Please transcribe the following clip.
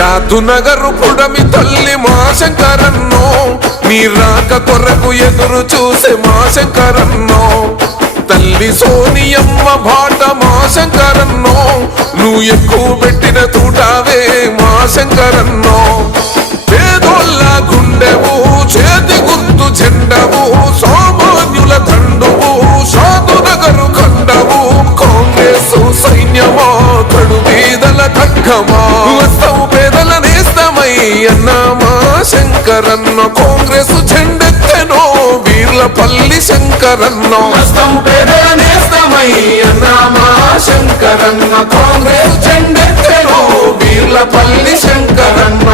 షాదునగరు పుడమి తల్లి మా శంకరన్నో నీ రాక కొరకు ఎదురు చూసే మా శంకరన్నో తల్లి సోనియమ్మ బాట మా శంకరన్నో నువ్వు ఎక్కువ పెట్టిన తూటావే మా శంకరన్నో పేదోళ్ళ గుండెవు చేతి గుర్తు జెండవు సామాన్యుల తండువు షాదునగరు కండవు కాంగ్రెస్ సైన్యమా కడు పేదల ఖడ్గమా వస్తవు పేదల నేస్తమై అన్నా మా శంకరన్న కాంగ్రెస్ జెండెత్తెనో వీర్లపల్లి శంకరన్నో వస్తవు పేదల నేస్తమై అన్నా మా శంకరన్న కాంగ్రెస్ జెండెత్తెనో వీర్లపల్లి శంకరన్న